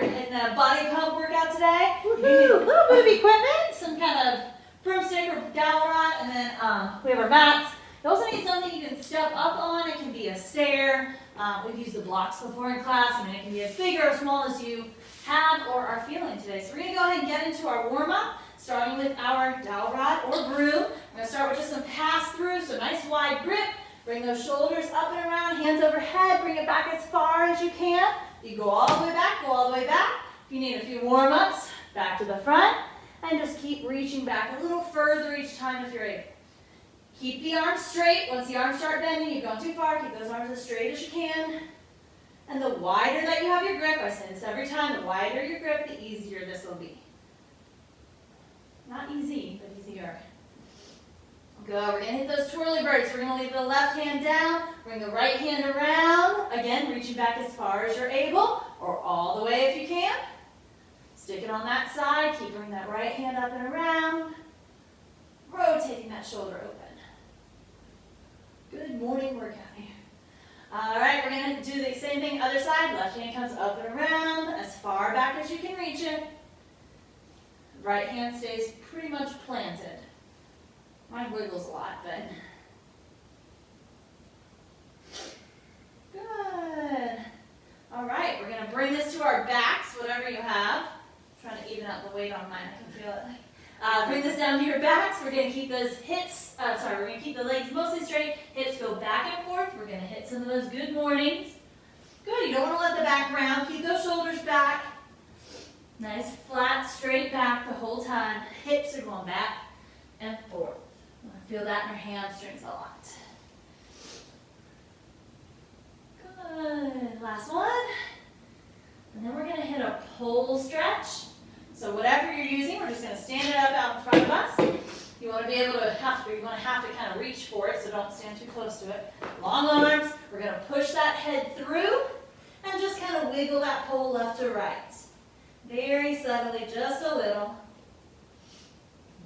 we're hitting a body pump workout today. Woo-hoo. You need a little bit of equipment, some kind of broomstick or dowel rod, and then we have our mats. You also need something you can step up on. It can be a stair. We've used the blocks before in class. I mean, it can be as big or as small as you have or are feeling today. So we're going to go ahead and get into our warm-up, starting with our dowel rod or broom. I'm going to start with just some pass-through, so nice wide grip. Bring those shoulders up and around, hands overhead. Bring it back as far as you can. You go all the way back, go all the way back. If you need a few warm-ups, back to the front. And just keep reaching back a little further each time if you're able. Keep the arms straight. Once the arms start bending, you've gone too far. Keep those arms as straight as you can. And the wider that you have your grip, I say this every time, the wider your grip, the easier this will be. Not easy, but easier. Good. We're going to hit those twirly birds. We're going to leave the left hand down. Bring the right hand around. Again, reaching back as far as you're able, or all the way if you can. Stick it on that side. Keep bringing that right hand up and around. Rotating that shoulder open. Good morning workout here. All right, we're going to do the same thing other side. Left hand comes up and around as far back as you can reach it. Right hand stays pretty much planted. Mine wiggles a lot, but good. All right, we're going to bring this to our backs, whatever you have. I'm trying to even out the weight on mine, I can feel it. Bring this down to your backs. We're going to keep those hips, we're going to keep the legs mostly straight. Hips go back and forth. We're going to hit some of those good mornings. Good, you don't want to let the back round. Keep those shoulders back. Nice flat, straight back the whole time. Hips are going back and forth. I feel that in your hamstrings a lot. Good, last one. And then we're going to hit a pole stretch. So whatever you're using, we're just going to stand it up out in front of us. You want to be able to you want to have to kind of reach for it, so don't stand too close to it. Long arms, we're going to push that head through and just kind of wiggle that pole left to right. Very subtly, just a little.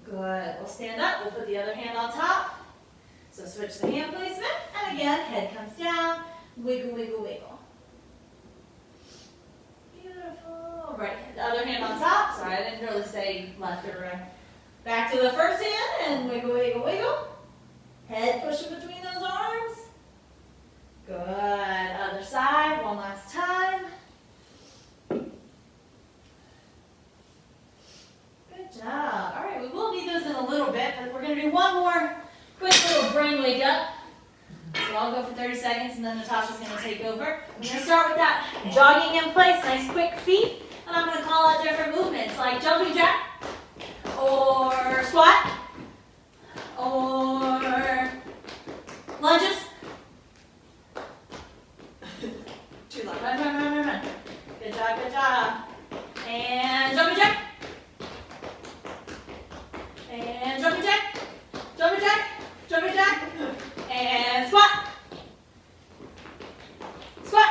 Good. We'll stand up, we'll put the other hand on top. So switch the hand placement, and again, head comes down, wiggle, wiggle, wiggle. Beautiful. Right, the other hand on top. Sorry, I didn't really say left or right. Back to the first hand and wiggle, wiggle, wiggle. Head pushing between those arms. Good. Other side, one last time. Good job. All right, we will need those in a little bit, but we're going to do one more quick little brain wake up. So I'll go for 30 seconds, and then Natasha's going to take over. We're going to start with that jogging in place, nice quick feet. And I'm going to call out different movements, like jumping jack, or squat, or lunges. Too long. Run, run, run, run, run. Good job, good job. And jumping jack. And jumping jack. Jumping jack. Jumping jack. And squat. Squat.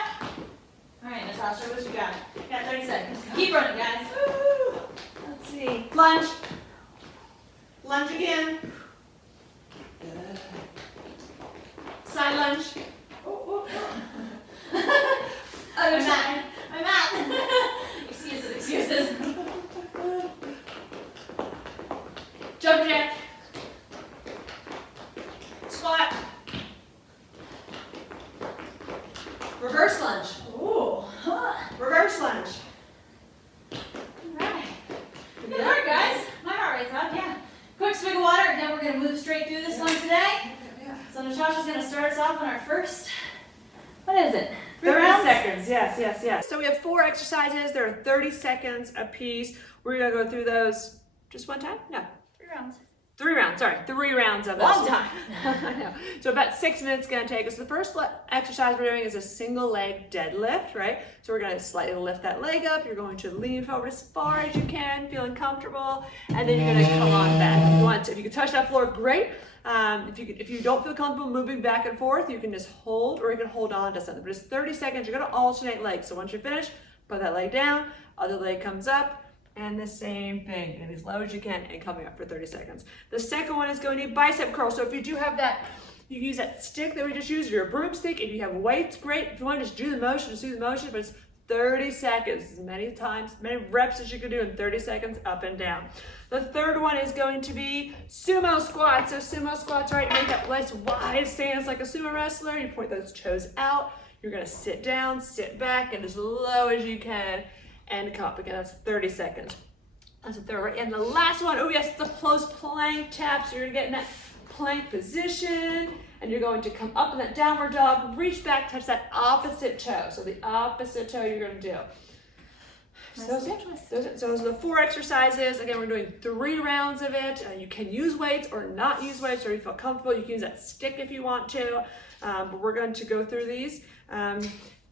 All right, Natasha, what you got? You got 30 seconds. Keep running, guys. Woo. Let's see. Lunge. Lunge again. Good. Side lunge. Oh, oh, oh. Other side. I'm out. Excuses, excuses. Jump jack. Squat. Reverse lunge. Ooh. Reverse lunge. All right. Good work, guys. My heart rate's up, yeah. Quick swig of water, and then we're going to move straight through this one today. So Natasha's going to start us off on our first, what is it? 30 seconds, yes. So we have 4 exercises. There are 30 seconds a piece. We're going to go through those just one time? No. 3 rounds. 3 rounds, sorry. 3 rounds of Long this. time. I know. So about 6 minutes going to take us. The first exercise we're doing is a single leg deadlift, right? So we're going to slightly lift that leg up. You're going to lean forward as far as you can, feeling comfortable, and then you're going to come on back. If you want to, if you can touch that floor, great. If you don't feel comfortable moving back and forth, you can just hold, or you can hold on to something. But it's 30 seconds. You're going to alternate legs. So once you're finished, put that leg down, other leg comes up, and the same thing, and as low as you can, and coming up for 30 seconds. The second one is going to be bicep curl. So if you do have that, you can use that stick that we just used, or your broomstick. If you have weights, great. If you want to just do the motion, just do the motion, but it's 30 seconds, as many reps as you can do in 30 seconds, up and down. The third one is going to be sumo squats. So sumo squats, right, make that nice wide stance like a sumo wrestler. You point those toes out. You're gonna sit down, sit back, and as low as you can, and come up again. That's 30 seconds. That's the third, right? And the last one, oh yes, the close plank tap. So you're gonna get in that plank position, and you're going to come up in that downward dog, reach back, touch that opposite toe. So the opposite toe you're gonna do. So those are the 4 exercises. Again, we're doing 3 rounds of it. You can use weights or not use weights, or you feel comfortable. You can use that stick if you want to. But we're going to go through these.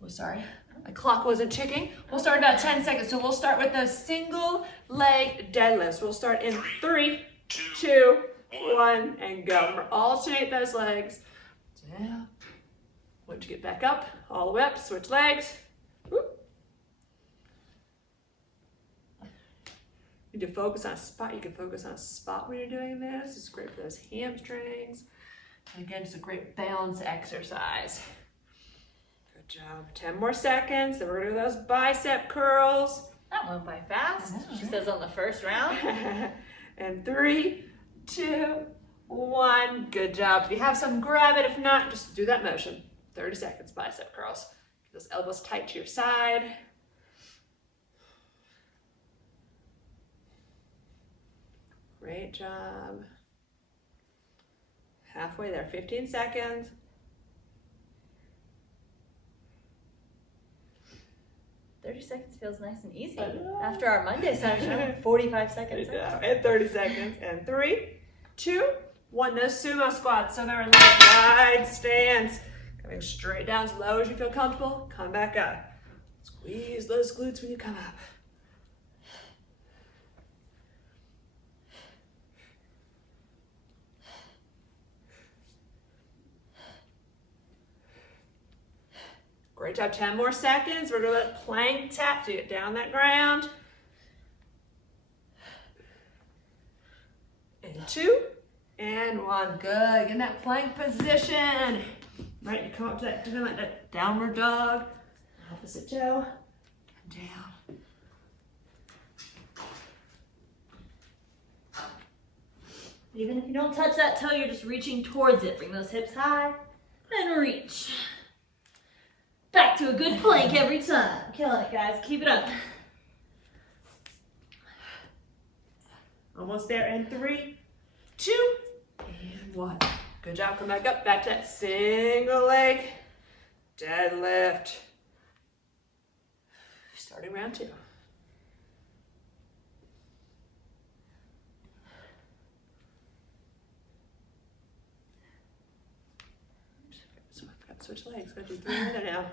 Sorry, my clock wasn't ticking. We'll start in about 10 seconds. So we'll start with the single leg deadlifts. We'll start in 3, 2, 1, and go. Remember, alternate those legs. Down. Once you get back up, all the way up, switch legs. Whoop. You need to focus on a spot. You can focus on a spot when you're doing this. It's great for those hamstrings. And again, it's a great balance exercise. Good job. 10 more seconds. Then we're gonna do those bicep curls. That went by fast. She says on the first round. And 3, 2, 1. Good job. If you have some, grab it. If not, just do that motion. 30 seconds, bicep curls. Get those elbows tight to your side. Great job. Halfway there, 15 seconds. "30 seconds feels nice and easy. After our Monday session, 45 seconds. And 30 seconds. And 3, 2, 1. Those sumo squats. So they're in this wide stance. Coming straight down as low as you feel comfortable. Come back up. Squeeze those glutes when you come up. Great job, 10 more seconds. We're gonna let plank tap to get down that ground. And 2, and 1. Good, get in that plank position. Right, you come up to that, doing like that downward dog. Opposite toe, and down. Even if you don't touch that toe, you're just reaching towards it. Bring those hips high, and reach. Back to a good plank every time. Killing it, guys. Keep it up. Almost there. And 3, 2, and 1. Good job. Come back up. Back to that single leg deadlift. Starting round 2. Switch legs. Gotta do 3 minutes now.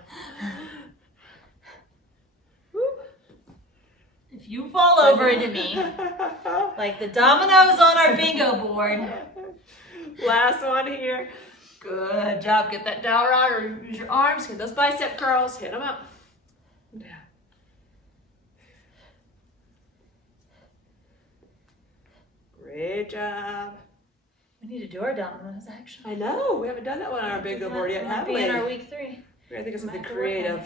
If you fall over into me, like the dominoes on our bingo board. Last one here. Good job. Get that dowel rod or use your arms. Get those bicep curls. Hit them up. Down. Great job. We need to do our dominoes, actually. I know. We haven't done that one on our bingo board yet, have we? Be in our week 3. I think it's something creative. I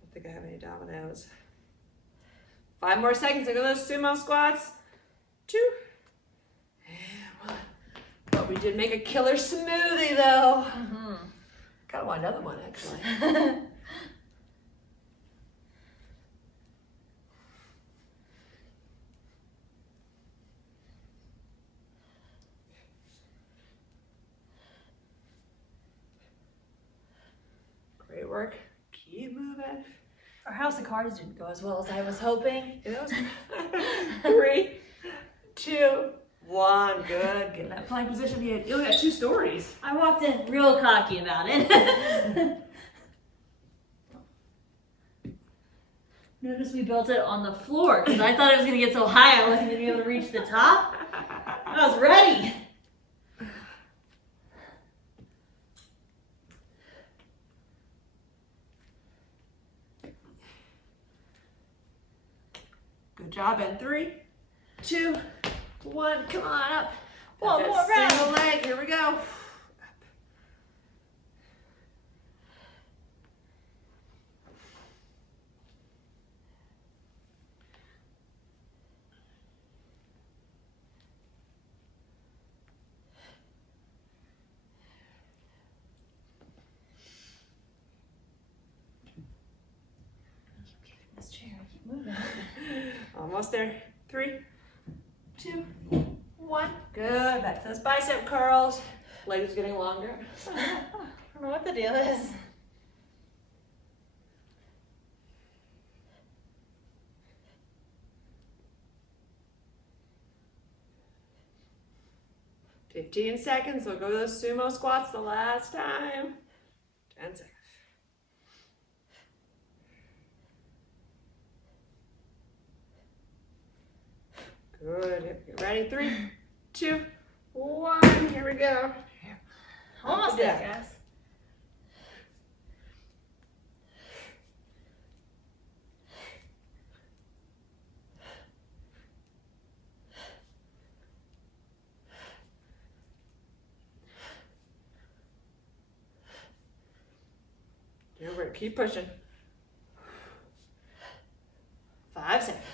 don't think I have any dominoes. 5 more seconds. Look at those sumo squats. 2, and 1. But we did make a killer smoothie, though. Kind of want another one, actually. Great work. Keep moving. Our house of cards didn't go as well as I was hoping. It was 3, 2, 1. Good. Get in that plank position. You only got 2 stories. I walked in real cocky about it. Notice we built it on the floor because I thought it was going to get so high I wasn't going to be able to reach the top. I was ready. Good job. And 3, 2, 1. Come on up. One more round. Single leg. Here we go. Almost there. 3, 2, 1. Good. Back to those bicep curls. Legs getting longer. I don't know what the deal is. "15 seconds. We'll go to those sumo squats the last time. 10 seconds. Good. Get ready. 3, 2, 1. Here we go. Almost there, guys. Remember, keep pushing. 5 seconds.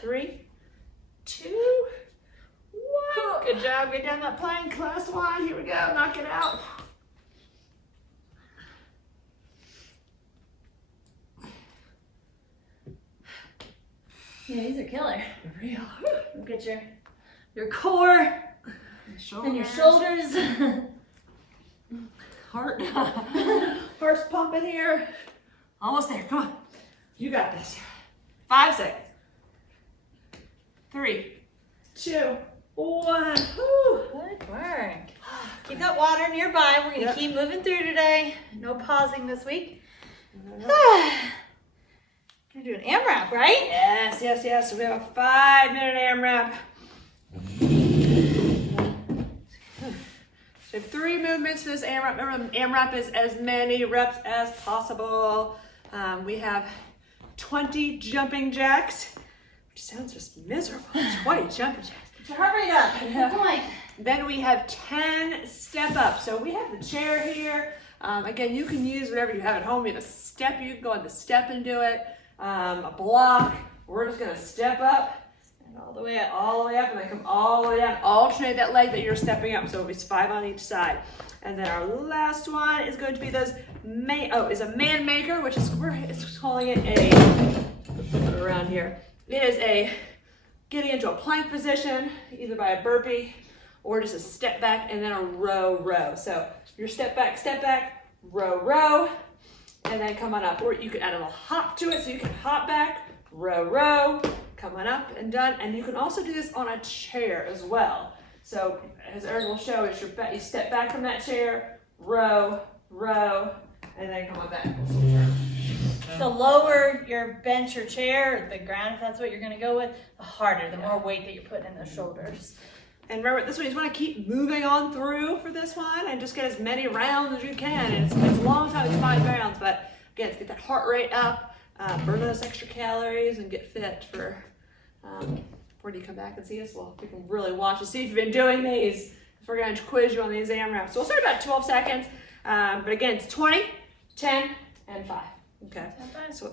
3, 2, 1. Good job. Get down that plank. Last one. Here we go. Knock it out. Yeah, these are killer. Real. Look at your core and your shoulders. Heart. Heart's pumping here. Almost there. Come on. You got this. 5 seconds. 3, 2, 1. Woo. Good work. Keep that water nearby. We're going to keep moving through today. No pausing this week. Gonna do an AMRAP, right? Yes, yes, yes. So we have a 5-minute AMRAP. So 3 movements for this AMRAP. Remember, AMRAP is as many reps as possible. We have 20 jumping jacks, which sounds just miserable. 20 jumping jacks. Get your heart rate up. Good point. Then we have 10 step ups. So we have the chair here. Again, you can use whatever you have at home. You have a step, you can go on the step and do it. A block. We're just gonna step up. And all the way up. All the way up, and then come all the way down. Alternate that leg that you're stepping up, so it'll be 5 on each side. And then our last one is going to be those is a man maker, which is it's calling it put it around here. It is getting into a plank position, either by a burpee or just a step back and then a row. So your step back, row, and then come on up. Or you can add a little hop to it, so you can hop back, row, come on up and done. And you can also do this on a chair as well. So as Erin will show, is you step back from that chair, row, and then come on back. The lower your bench or chair, or the ground, if that's what you're gonna go with, the harder, the more weight that you're putting in the shoulders. And remember, this one, you just want to keep moving on through for this one and just get as many rounds as you can. It's a long time, it's 5 rounds, but again, to get that heart rate up, burn those extra calories, and get fit for when you come back and see us. Well, we can really watch to see if you've been doing these. If we're going to quiz you on these AMRAPs. So we'll start about 12 seconds, but again, it's 20, 10, and 5. Okay,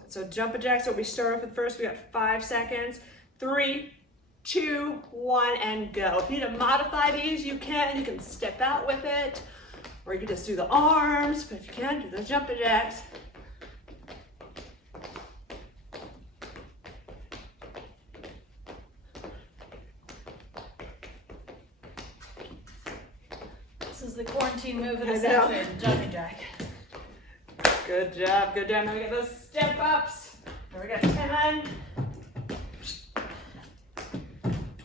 so jumping jacks, so we start off with first. We got 5 seconds, 3, 2, 1, and go. If you need to modify these, you can step out with it, or you can just do the arms, but if you can, do the jumping jacks. This is the quarantine move of I the know. century, the jumping jack. Good job, good job. Now we got those step ups. There we got 10.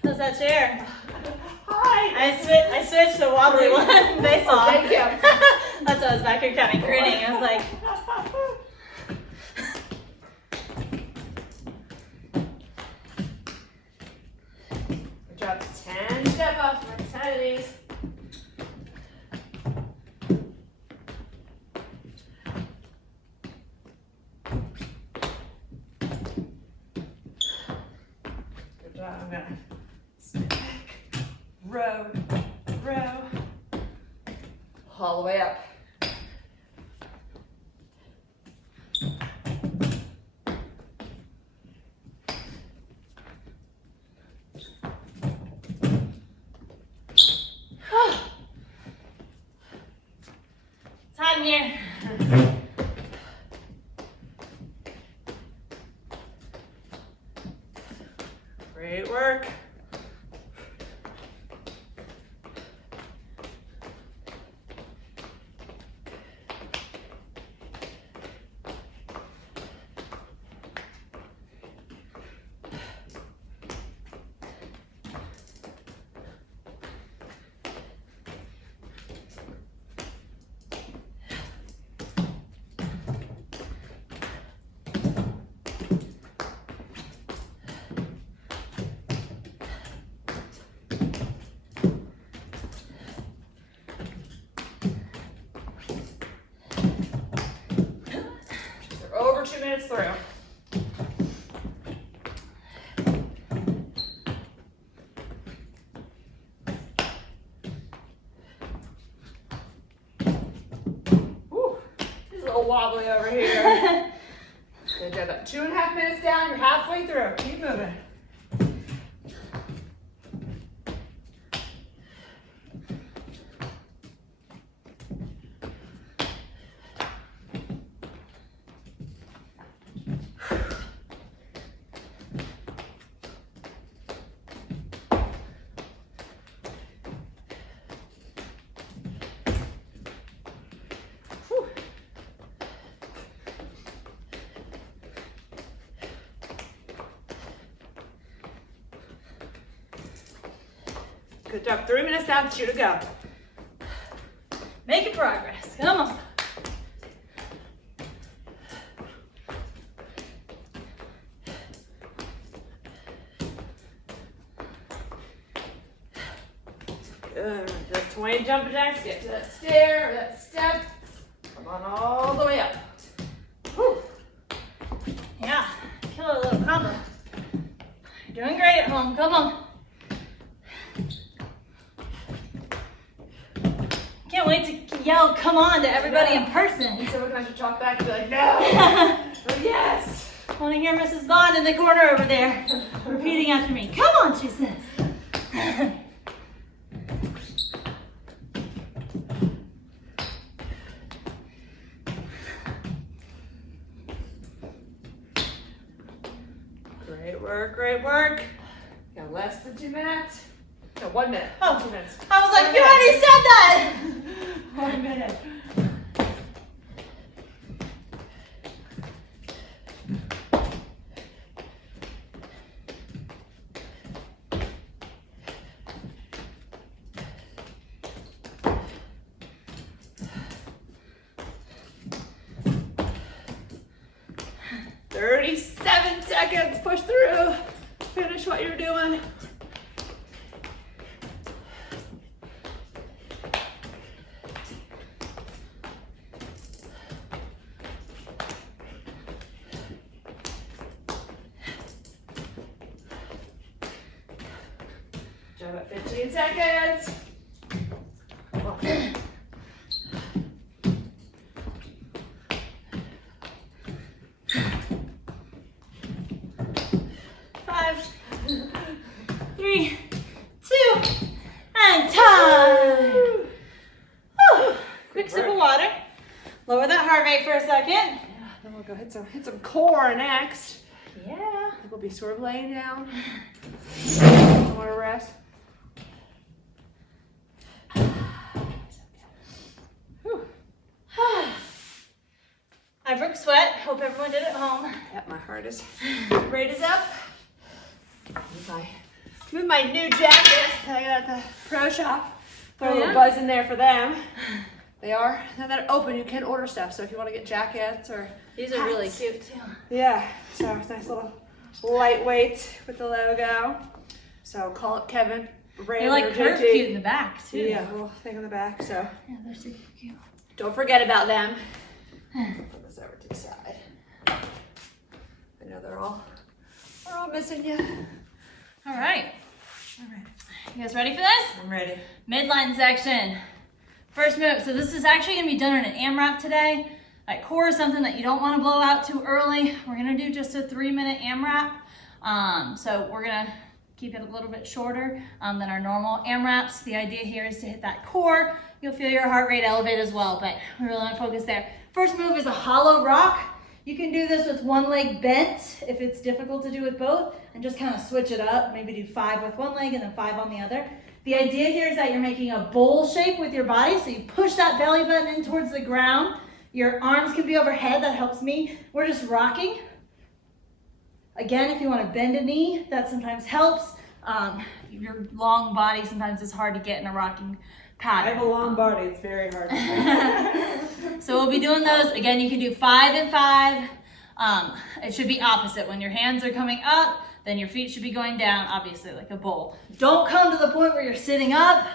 How's that chair? Hi. I switched the wobbly one. They saw. Thank you. That's why I was back here kind of grinning. I was like, Good job. 10 step ups. We're at 10 of these. Good job. I'm gonna step back. Row. All the way up. time here. minutes through. Whew, this is a little wobbly over here. Good job. About 2.5 minutes down, you're halfway through. Keep moving. Good job. 3 minutes down, 2 to go. Making progress. Come on. Good. That's 20 jumping jacks. Get to that stair, or that step. Come on all the way up. Whew. Yeah, kill a little combo. You're doing great at home. Come on. Can't wait to yell "come on" to everybody in person. So we're going to talk back and be like, no. Oh, yes. I want to hear Mrs. Bond in the corner over there repeating after me. Come on, she says. Great work, great work. Got less than 2 minutes. No, 1 minute. Oh. 2 minutes. I was like, 1 you minute. already said that. 1 minute. "37 seconds. Push through. Finish what you're doing." Job at 15 seconds. Five, 3, 2, and time. Whew. Quick sip of water. Lower that heart rate for a second. Yeah, then we'll go hit some core next. Yeah. We'll be sort of laying down. I want to rest. Whew. I broke sweat. Hope everyone did at home. Yep, my heart rate is up. Move my new jacket that I got at the pro shop. Put a Oh, little yeah? buzz in there for them. Now that open, you can order stuff. So if you want to get jackets or These are really cute too. yeah, so it's nice little lightweight with the logo. So call it Kevin. They're Brandon, like or curved JT. cute in the back too. Yeah, little thing on the back. So Yeah, they're super cute. don't forget about them. Put this over to the side. I know they're all missing you. All right. You guys ready for this? I'm ready. Midline section. First move. So this is actually going to be done in an AMRAP today. Like core is something that you don't want to blow out too early. We're going to do just a 3-minute AMRAP. So we're going to keep it a little bit shorter than our normal AMRAPs. The idea here is to hit that core. You'll feel your heart rate elevate as well, but we really want to focus there. First move is a hollow rock. You can do this with one leg bent if it's difficult to do with both, and just kind of switch it up. Maybe do 5 with one leg and then 5 on the other. The idea here is that you're making a bowl shape with your body, so you push that belly button in towards the ground. Your arms can be overhead, that helps me. We're just rocking. Again, if you want to bend a knee, that sometimes helps. Your long body sometimes is hard to get in a rocking pattern. I have a long body, it's very hard to do. So we'll be doing those. Again, you can do 5 and 5. It should be opposite. When your hands are coming up, then your feet should be going down, obviously like a bowl. Don't come to the point where you're sitting up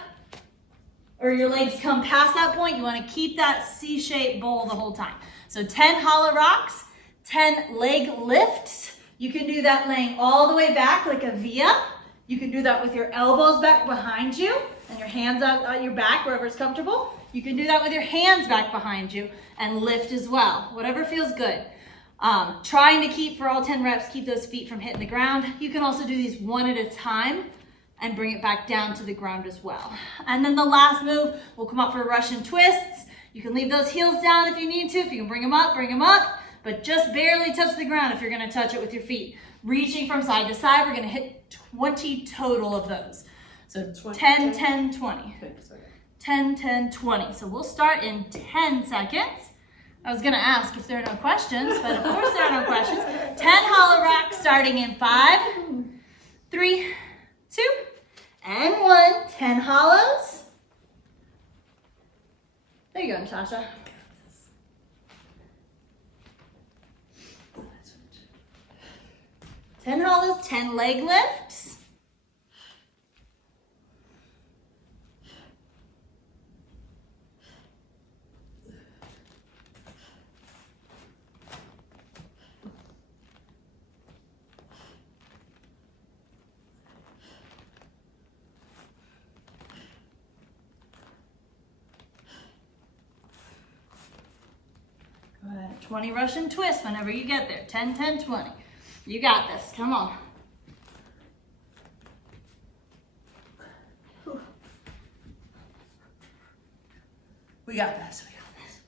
or your legs come past that point. You want to keep that C-shaped bowl the whole time. So 10 hollow rocks, 10 leg lifts. You can do that laying all the way back like a V-up. You can do that with your elbows back behind you and your hands out at your back, wherever it's comfortable. You can do that with your hands back behind you and lift as well, whatever feels good. Trying to keep, for all 10 reps, keep those feet from hitting the ground. You can also do these one at a time and bring it back down to the ground as well. And then the last move, we'll come up for Russian twists. You can leave those heels down if you need to. If you can bring them up, but just barely touch the ground if you're gonna touch it with your feet. Reaching from side to side, we're gonna hit 20 total of those. So 10, 10, 20. 10, 10, 20. So we'll start in 10 seconds. I was gonna ask if there are no questions, but of course there are no questions. 10 hollow rocks starting in 5, 3, 2, and 1. 10 hollows. There you go, Natasha. 10 hollows, 10 leg lifts. Good. 20 Russian twists whenever you get there. 10, 10, 20. You got this. Come on. We got this. We got this.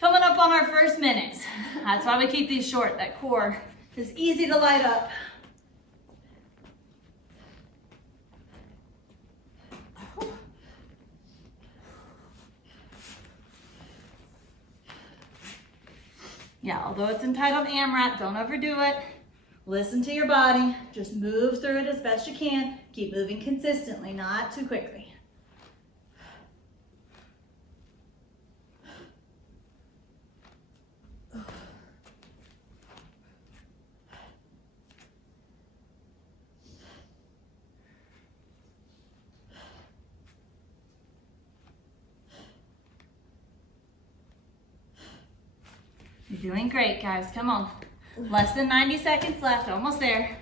Coming up on our first minute. That's why we keep these short. That core is easy to light up. Yeah, although it's entitled AMRAP, don't overdo it. Listen to your body. Just move through it as best you can. Keep moving consistently, not too quickly. You're doing great, guys. Come on. Less than 90 seconds left. Almost there.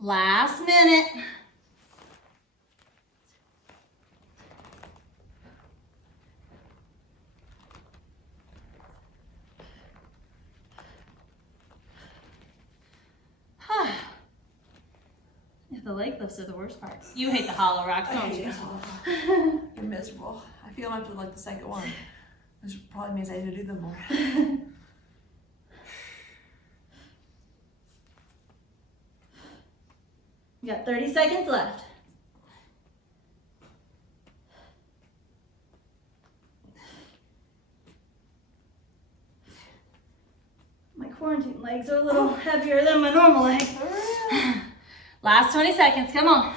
Last minute. The leg lifts are the worst part. You hate the hollow rocks, don't you? You're miserable. I feel I'm up to like the second one, which probably means I need to do them more. You got 30 seconds left. My quarantine legs are a little heavier than my normal legs. Last 20 seconds, come on.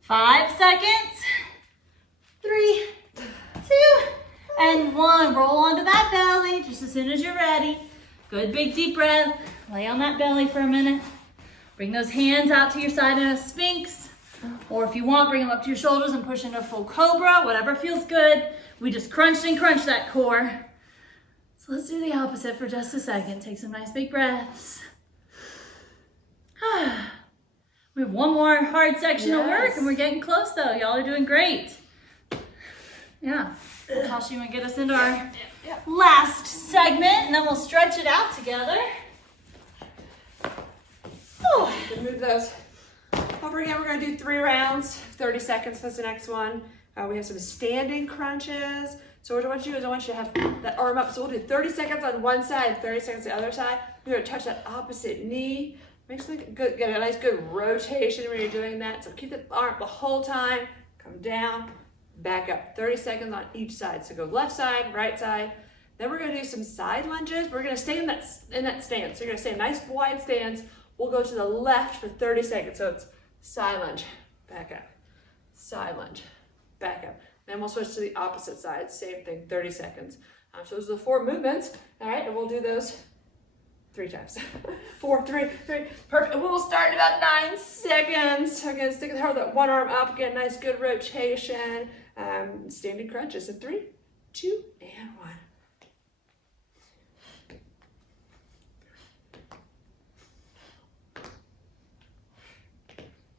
Five seconds. 3, 2, and 1. Roll onto that belly just as soon as you're ready. Good big deep breath. Lay on that belly for a minute. Bring those hands out to your side in a Sphinx. Or if you want, bring them up to your shoulders and push into a full cobra, whatever feels good. We just crunched and crunched that core. So let's do the opposite for just a second. Take some nice big breaths. We have one more hard section of work and we're getting close though. Y'all are doing great. Yeah. Natasha, you want to get us into our last segment and then we'll stretch it out together. You can move those over again. We're going to do 3 rounds, 30 seconds. That's the next one. We have some standing crunches. So what I want you to do is I want you to have that arm up. So we'll do 30 seconds on one side, 30 seconds on the other side. You're going to touch that opposite knee. Make sure get a nice good rotation when you're doing that. So keep the arm the whole time. Come down, back up. 30 seconds on each side. So go left side, right side. Then we're going to do some side lunges. We're going to stay in that stance. So you're going to stay a nice wide stance. We'll go to the left for 30 seconds. So it's side lunge, back up, side lunge, back up. Then we'll switch to the opposite side. Same thing, 30 seconds. So those are the 4 movements. All right, and we'll do those 3 times. 4, 3, 3. Perfect. And we'll start in about 9 seconds. Again, stick with her, that one arm up. Again, nice, good rotation. Standing crunches. In 3, 2, and 1.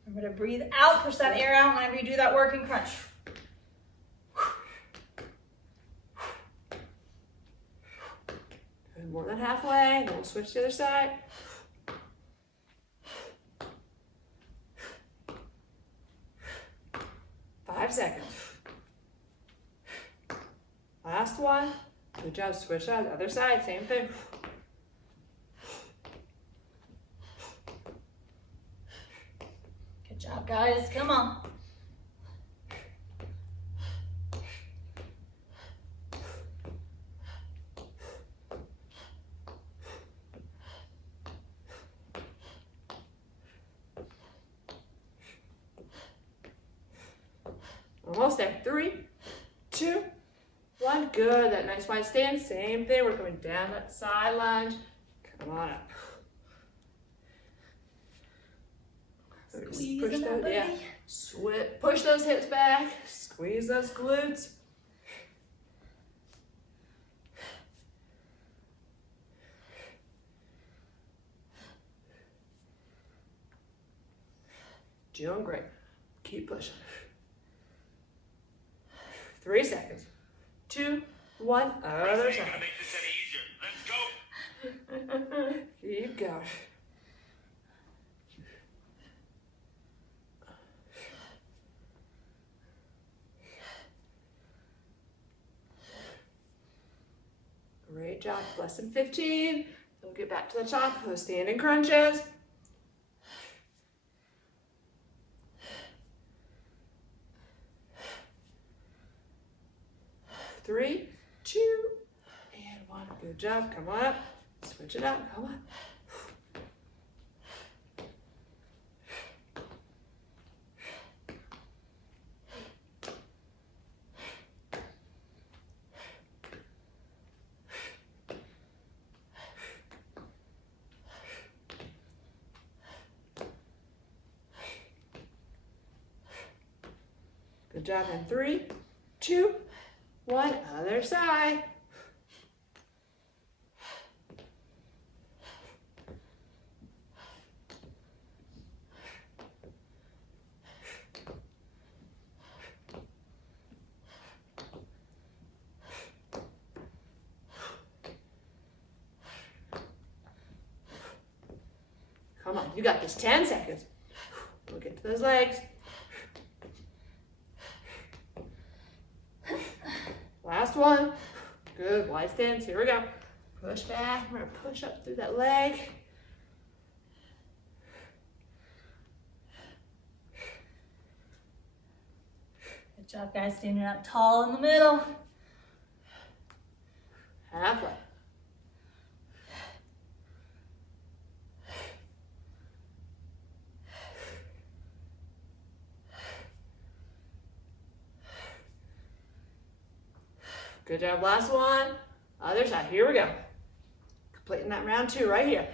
Remember to breathe out, push that air out whenever you do that working crunch. More than halfway, then we'll switch to the other side. Five seconds. Last one. Good job, switch to the other side, same thing. Good job, guys, come on. Almost there. 3, 2, 1. Good. That nice wide stance. Same thing. We're coming down that side lunge. Come on up. Squeeze Push in that those, yeah. Push those hips back. Squeeze those glutes. Doing great. Keep pushing. 3 seconds. 2, 1. Other side. Make this any easier. Let's go. Keep going. Great job. Less than 15. We'll get back to the top. Those standing crunches. 3, 2, and 1. Good job. Come on up. Switch it up. Come on. Good job. And 3, 2, 1. Other side. Come on, you got this. 10 seconds. We'll get to those legs. Last one. Good, wide stance. Here we go. Push back. We're gonna push up through that leg. Good job, guys, standing up tall in the middle. Halfway. Good job, last one. Other side, here we go. Completing that round 2 right here.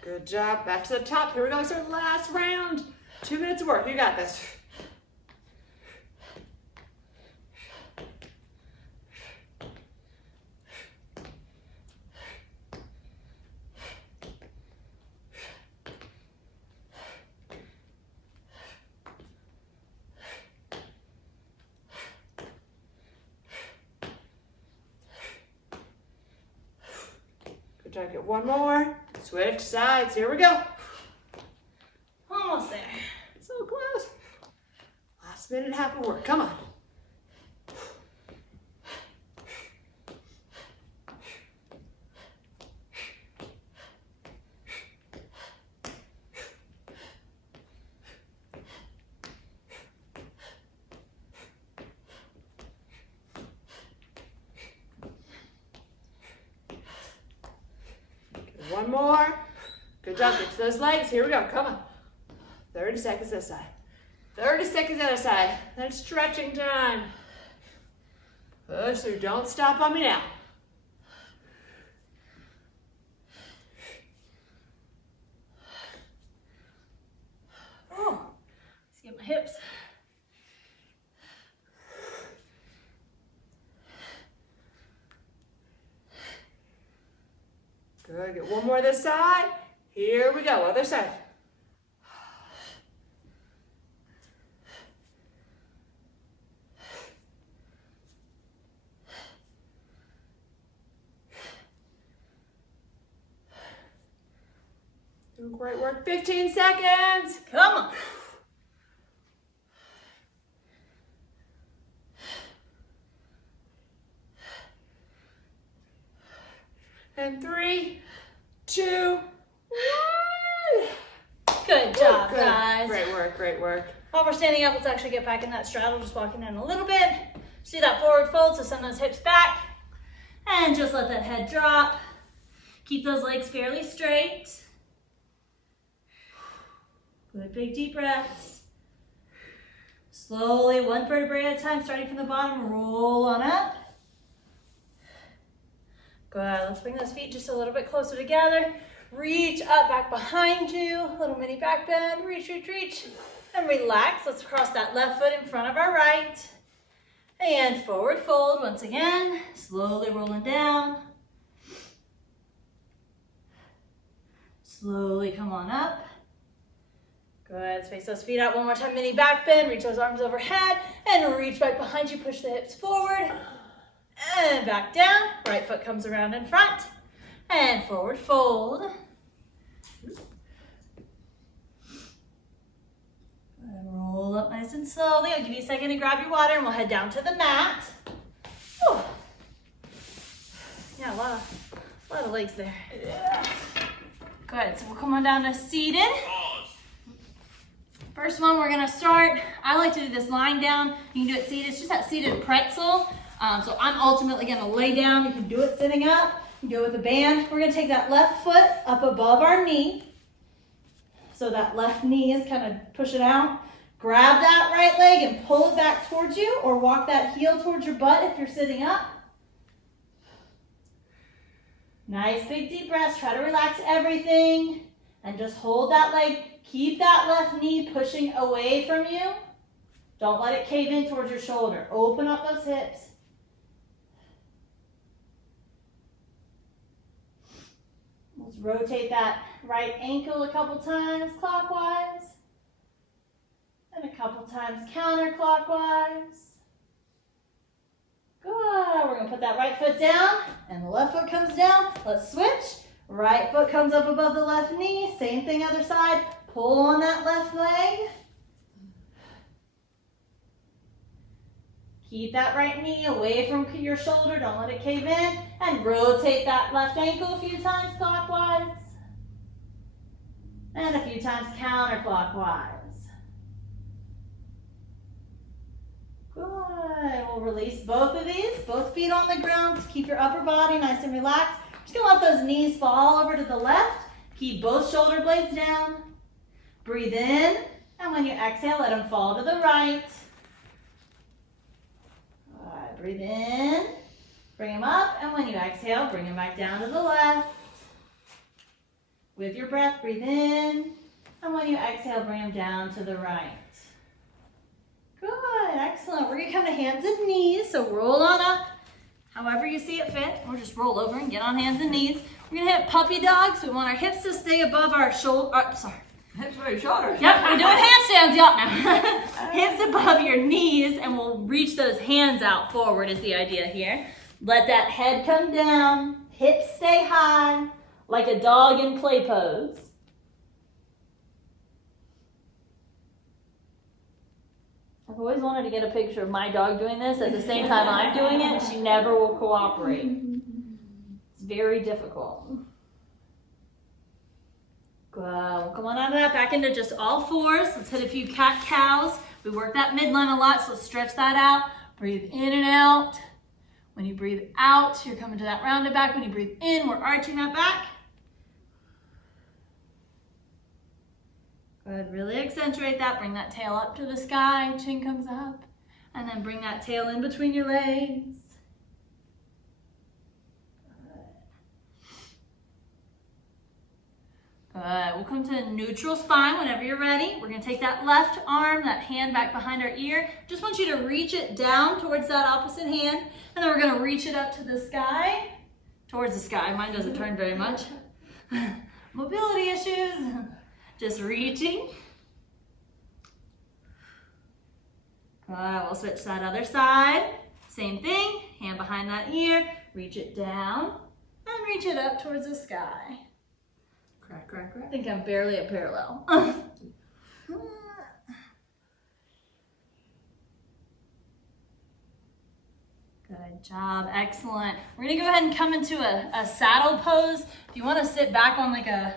Good job. Back to the top. Here we go. It's our last round. 2 minutes of work. You got this. Good job. Get one more. Switch sides. Here we go. Almost there. So close. Last Last minute and a half of work. Come on. One more. Good job. Get to those legs. Here we go. Come on. 30 seconds this side. 30 seconds the other side. Then stretching time. Push through. Don't stop on me now. Oh, let's get my hips. Good. Get one more this side. Here we go. Other side. Doing great work. 15 seconds. Come on. And 3, 2, 1. Good job, Good. guys. Great work, great work. While we're standing up, let's actually get back in that straddle, just walking in a little bit. See that forward fold, so send those hips back. And just let that head drop. Keep those legs fairly straight. Good big deep breaths. Slowly, one vertebrae at a time, starting from the bottom, roll on up. Good, let's bring those feet just a little bit closer together. Reach up, back behind you, little mini back bend, reach, reach, reach. And relax, let's cross that left foot in front of our right. And forward fold once again, slowly rolling down. Slowly come on up. Good, space those feet out one more time, mini back bend, reach those arms overhead, and reach back behind you, push the hips forward. And back down, right foot comes around in front, and forward fold. And roll up nice and slowly. I'll give you a second to grab your water and we'll head down to the mat. Whew. Yeah, a lot of legs there. Yeah. Good, so we'll come on down to seated. First one, we're gonna start, I like to do this lying down. You can do it seated, it's just that seated pretzel. So I'm ultimately gonna lay down. You can do it sitting up, you can do it with a band. We're gonna take that left foot up above our knee. So that left knee is kind of push it out. Grab that right leg and pull it back towards you, or walk that heel towards your butt if you're sitting up. Nice big deep breaths, try to relax everything. And just hold that leg, keep that left knee pushing away from you. Don't let it cave in towards your shoulder. Open up those hips. Let's rotate that right ankle a couple times clockwise. And a couple times counterclockwise. Good. We're going to put that right foot down and the left foot comes down. Let's switch. Right foot comes up above the left knee. Same thing other side. Pull on that left leg. Keep that right knee away from your shoulder. Don't let it cave in. And rotate that left ankle a few times clockwise. And a few times counterclockwise. Good. We'll release both of these. Both feet on the ground. Keep your upper body nice and relaxed. Just gonna let those knees fall over to the left. Keep both shoulder blades down. Breathe in. And when you exhale, let them fall to the right. Breathe in, bring them up, and when you exhale, bring them back down to the left. With your breath, breathe in, and when you exhale, bring them down to the right. Good, excellent. We're gonna come to hands and knees, so roll on up, however you see it fit, or just roll over and get on hands and knees. We're gonna hit puppy dog, so we want our hips to stay above our shoulder, Hips above your shoulders. Yep, we're doing handstands, yup now. Hips above your knees, and we'll reach those hands out forward is the idea here. Let that head come down, hips stay high, like a dog in play pose. I've always wanted to get a picture of my dog doing this at the same time I'm doing it. She never will cooperate. It's very difficult. Good. Well, come on out of that, back into just all fours. Let's hit a few cat-cows. We work that midline a lot, so let's stretch that out. Breathe in and out. When you breathe out, you're coming to that rounded back. When you breathe in, we're arching that back. Good, really accentuate that. Bring that tail up to the sky, chin comes up. And then bring that tail in between your legs. Good, we'll come to neutral spine whenever you're ready. We're gonna take that left arm, that hand back behind our ear. Just want you to reach it down towards that opposite hand. And then we're gonna reach it up to the sky. Towards the sky, mine doesn't turn very much. Mobility issues. Just reaching. Good, we'll switch to that other side. Same thing, hand behind that ear, reach it down, and reach it up towards the sky. Crack, crack, crack. I think I'm barely at parallel. Good job, excellent. We're gonna go ahead and come into a saddle pose. If you wanna sit back on like a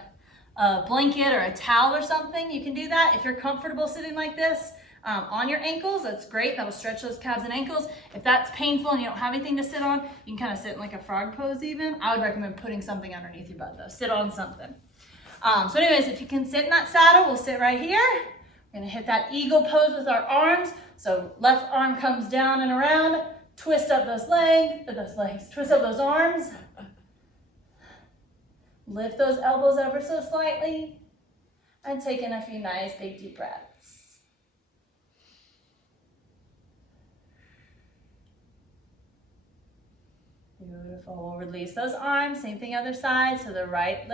blanket or a towel or something, you can do that. If you're comfortable sitting like this on your ankles, that's great. That'll stretch those calves and ankles. If that's painful and you don't have anything to sit on, you can kind of sit in like a frog pose even. I would recommend putting something underneath your butt though. Sit on something. So anyways, if you can sit in that saddle, we'll sit right here. We're gonna hit that eagle pose with our arms. So left arm comes down and around, twist up those legs, twist up those arms. Lift those elbows ever so slightly. And take in a few nice big deep breaths. Beautiful. We'll release those arms. Same thing other side. So the right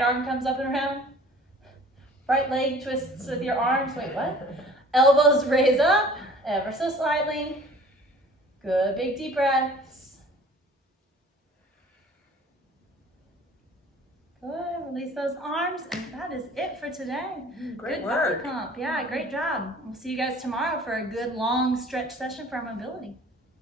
arm comes up and around. Right leg twists with your arms. Wait, what? Elbows raise up ever so slightly. Good big deep breaths. Good. Release those arms. And that is it for today. Great Good work. body pump. Yeah, great job. We'll see you guys tomorrow for a good long stretch session for our mobility.